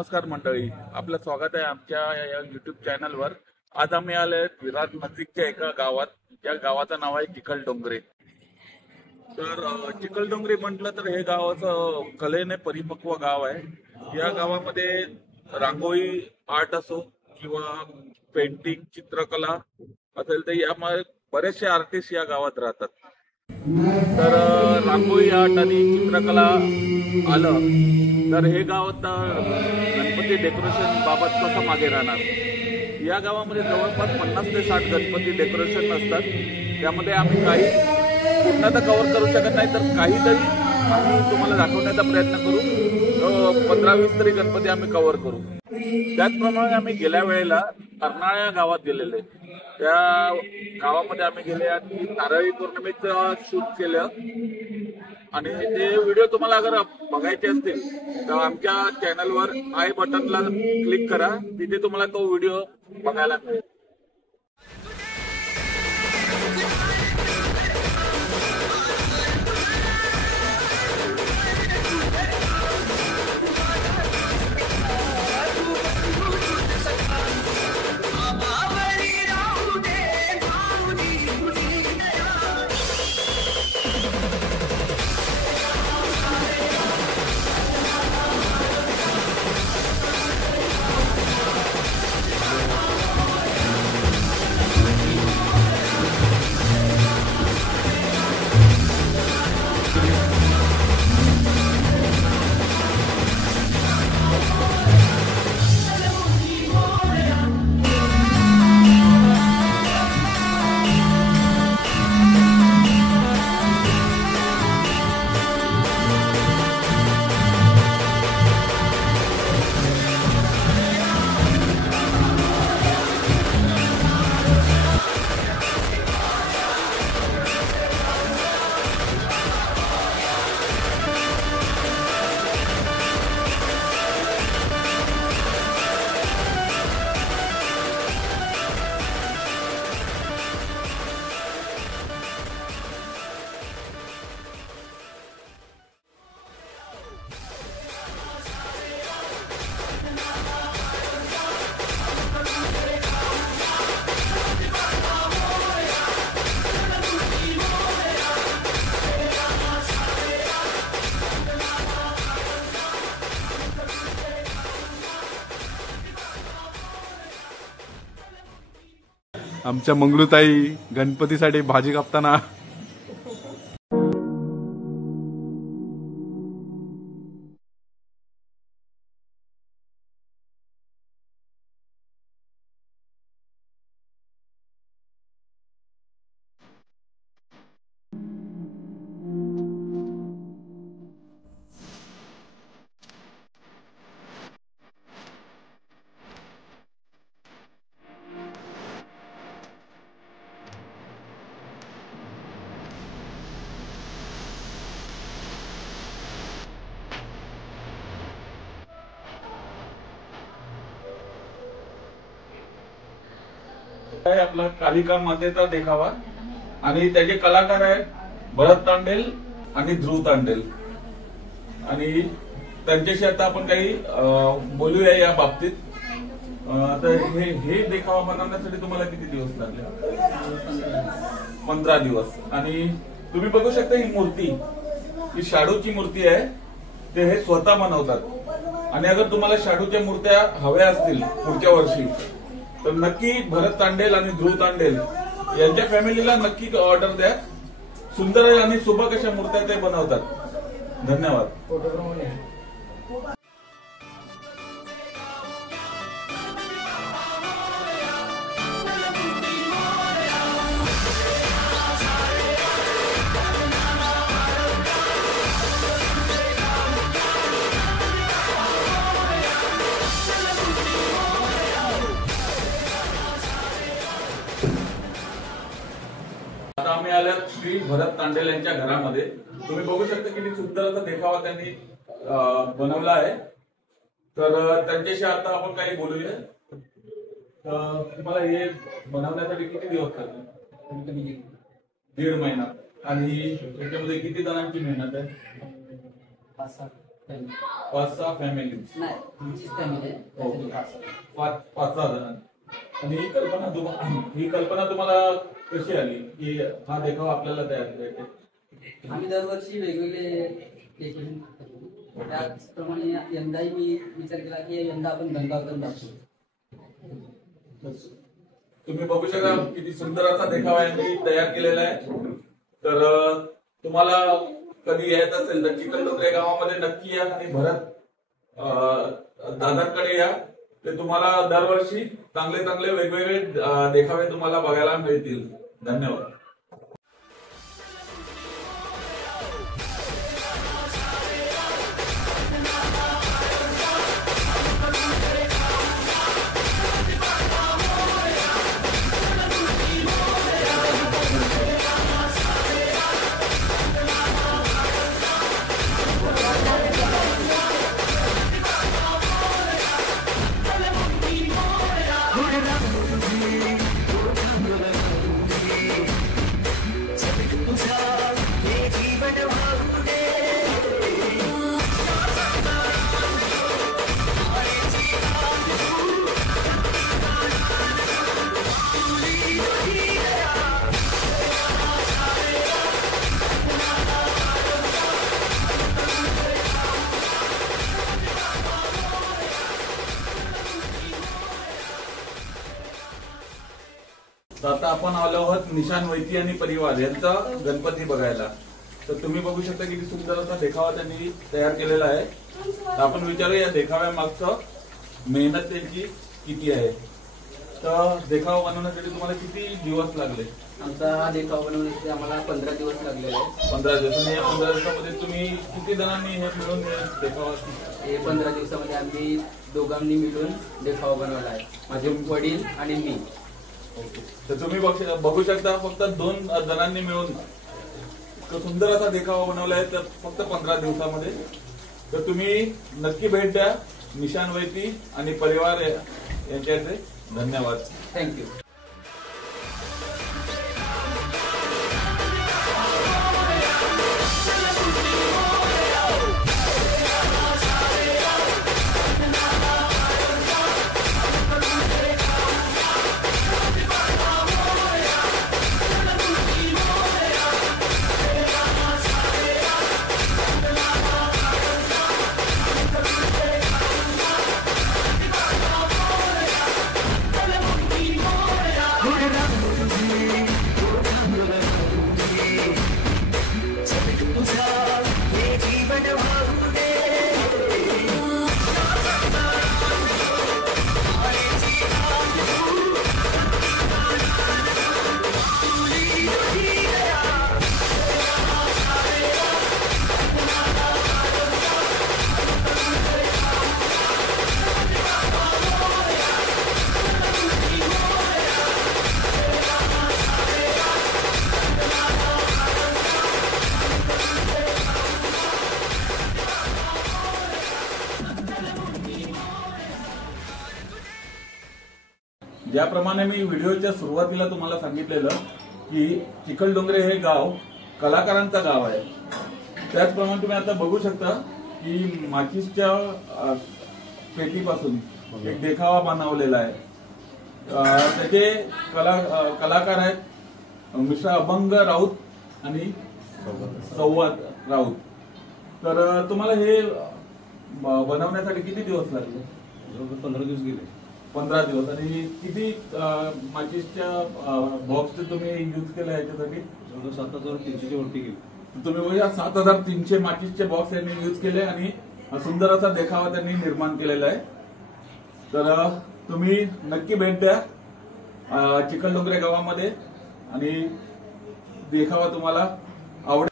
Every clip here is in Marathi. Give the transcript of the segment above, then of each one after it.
नमस्कार मंडळी, आपलं स्वागत आहे आमच्या या युट्यूब चॅनलवर। आज आम्ही आले विरार नजीकच्या एका गावात। या गावाचं नाव आहे चिखलडोंगरे। तर चिखलडोंगरे म्हटलं तर हे गावाचं कलेने परिपक्व गाव आहे। या गावामध्ये रांगोळी आर्ट असो किंवा पेंटिंग चित्रकला असेल तर यामध्ये बरेचसे आर्टिस्ट या गावात राहतात। तर रांगोळी आर्ट आणि चित्रकला आलं तर हे गाव आता गणपती डेकोरेशन बाबत कसं मागे राहणार। या गावामध्ये जवळपास 50 ते 60 गणपती डेकोरेशन असतात। त्यामध्ये आम्ही काही पूर्ण तर कव्हर करू शकत नाही, तर काहीतरी आम्ही तुम्हाला दाखवण्याचा प्रयत्न करू। 15-20 तरी गणपती आम्ही कव्हर करू। त्याचप्रमाणे आम्ही गेल्या वेळेला अर्नाळा या गावात गेलेले। त्या गावामध्ये आम्ही गेले आणि नारळी पौर्णिमेचं शूट केलं आणि ते व्हिडिओ तुम्हाला अगर बघायचे असतील तर आमच्या चॅनलवर आय बटनला क्लिक करा, तिथे तुम्हाला तो व्हिडिओ बघायला मिळेल। आमच्या मंगलूताई गणपतीसाठी भाजी कापताना आपला कालिका मातेचा देखावा आणि त्याचे कलाकार आहेत भरत तांडेल आणि ध्रुव तांडेल। आणि त्यांच्याशी आता आपण काही बोलूया या बाबतीत। तर हे देखावा बनवण्यासाठी तुम्हाला किती दिवस लागले? 15 दिवस। आणि तुम्ही बघू शकता ही मूर्ती, ही शाडूची मूर्ती आहे। ते हे स्वतः बनवतात। आणि अगर तुम्हाला शाडूच्या मूर्त्या हव्या असतील पुढच्या वर्षी तर नक्की भरत तांडेल आणि ध्रुव तांडेल यांच्या फॅमिलीला नक्की ऑर्डर द्या। सुंदर आणि सुबक अशा मूर्त्या ते बनवतात। धन्यवाद। आता आम्ही आल्या श्री भरत तांडेल यांच्या घरामध्ये। तुम्ही बघू शकता किती सुंदर असा देखावा त्यांनी बनवला आहे। तर त्यांच्याशी आता आपण काही बोलूया। तुम्हाला हे बनवण्यासाठी किती दिवस लागले? 1.5 महिना। आणि त्याच्यामध्ये किती जणांची मेहनत आहे? 5-6 फॅमिली नाही तुमचीच फॅमिली आहे. पाच सहा जण. आणि ही कल्पना तुम्हाला कशी आली की हा देखावा आपल्याला तयार करायचा? आम्ही दरवर्षी वेगवेगळे डेकोरेशन करतो. त्याचप्रमाणे यंदाही मी विचार केला की यंदा आपण गंगावतरण दाखवू. तुम्ही बघू शकता किती सुंदर असा देखावा यांनी तयार केलेला आहे. तर तुम्हाला कधी यायचं असेल तर चिखलडोंगरे गावामध्ये नक्की या आणि भरत दादांकडे या. ते तुम्हाला दरवर्षी चांगले चांगले वेगवेगळे देखावे तुम्हाला बघायला मिळतील. धन्यवाद. तर आता आपण आलो आहोत निशान वैती आणि परिवार यांचा गणपती बघायला. तर तुम्ही बघू शकता किती सुंदर असा देखावा त्यांनी तयार केलेला आहे. तर आपण विचारूया या देखाव्यामागचं मेहनत त्यांची किती आहे. तर देखावा बनवण्यासाठी तुम्हाला किती दिवस लागले? आमचा हा देखावा बनवण्यासाठी आम्हाला 15 दिवस लागलेले आहेत. 15 दिवस. आणि या 15 दिवसामध्ये तुम्ही किती जणांनी हे मिळून देखावा? हे 15 दिवसामध्ये आम्ही दोघांनी मिळून देखावा बनवला आहे. माझे वडील आणि मी. तर तुम्ही बघू शकता फक्त 2 जणांनी मिळून इतका सुंदर असा देखावा बनवलाय तर फक्त 15 दिवसामध्ये. तर तुम्ही नक्की भेट द्या निशान वैती आणि परिवार यांच्याचे. धन्यवाद. थँक्यू. ज्याप्रमाणे मी व्हिडिओच्या सुरुवातीला तुम्हाला सांगितलेलं की चिखलडोंगरे हे गाव कलाकारांचं गाव आहे. त्याचप्रमाणे तुम्ही आता बघू शकता की माचीसच्या पेटीपासून एक देखावा बनवलेला आहे. त्याचे कलाकार आहेत मिस्टर अभंग राऊत आणि संवाद राऊत. तर तुम्हाला हे बनवण्यासाठी किती दिवस लागले? 15 दिवस गेले. 15 दिवस. आणि किती माचीसच्या बॉक्स तुम्ही युज केला याच्यासाठी? 7,300 वरती गेले. तुम्ही बघूया 7,300 माचीसचे बॉक्स यांनी युज केले आणि सुंदर असा देखावा त्यांनी निर्माण केलेला आहे. तर तुम्ही नक्की भेट द्या चिखलडोंगरे गावामध्ये आणि देखावा तुम्हाला आवडेल.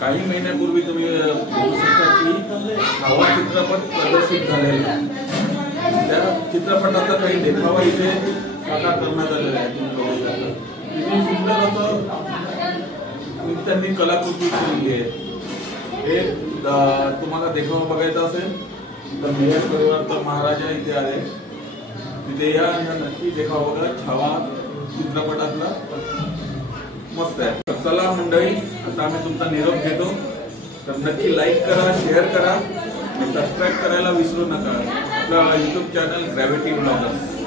काही महिन्यापूर्वी तुम्ही बघू शकता की हवा चित्रपट प्रदर्शित झालेला आहे. त्या चित्रपटाचा काही देखावा इथे साकार करण्यात आलेला आहे. तुम्ही बघू शकता इथे सुंदर असं त्यांनी कलाकृती केलेली आहे. हे तुम्हाला देखावा बघायचा असेल तर मेयर परिवारचा महाराजा इथे आहे, तिथे या नक्की देखावा बघा. छावा चित्रपटातला मस्त आहे. तर चला मंडळी, आता आम्ही तुमचा निरोप घेतो. तर नक्की लाईक करा, शेअर करा आणि सबस्क्राईब करायला विसरू नका. आपला युट्यूब चॅनल ग्रॅव्हिटी ब्लॉगर्स.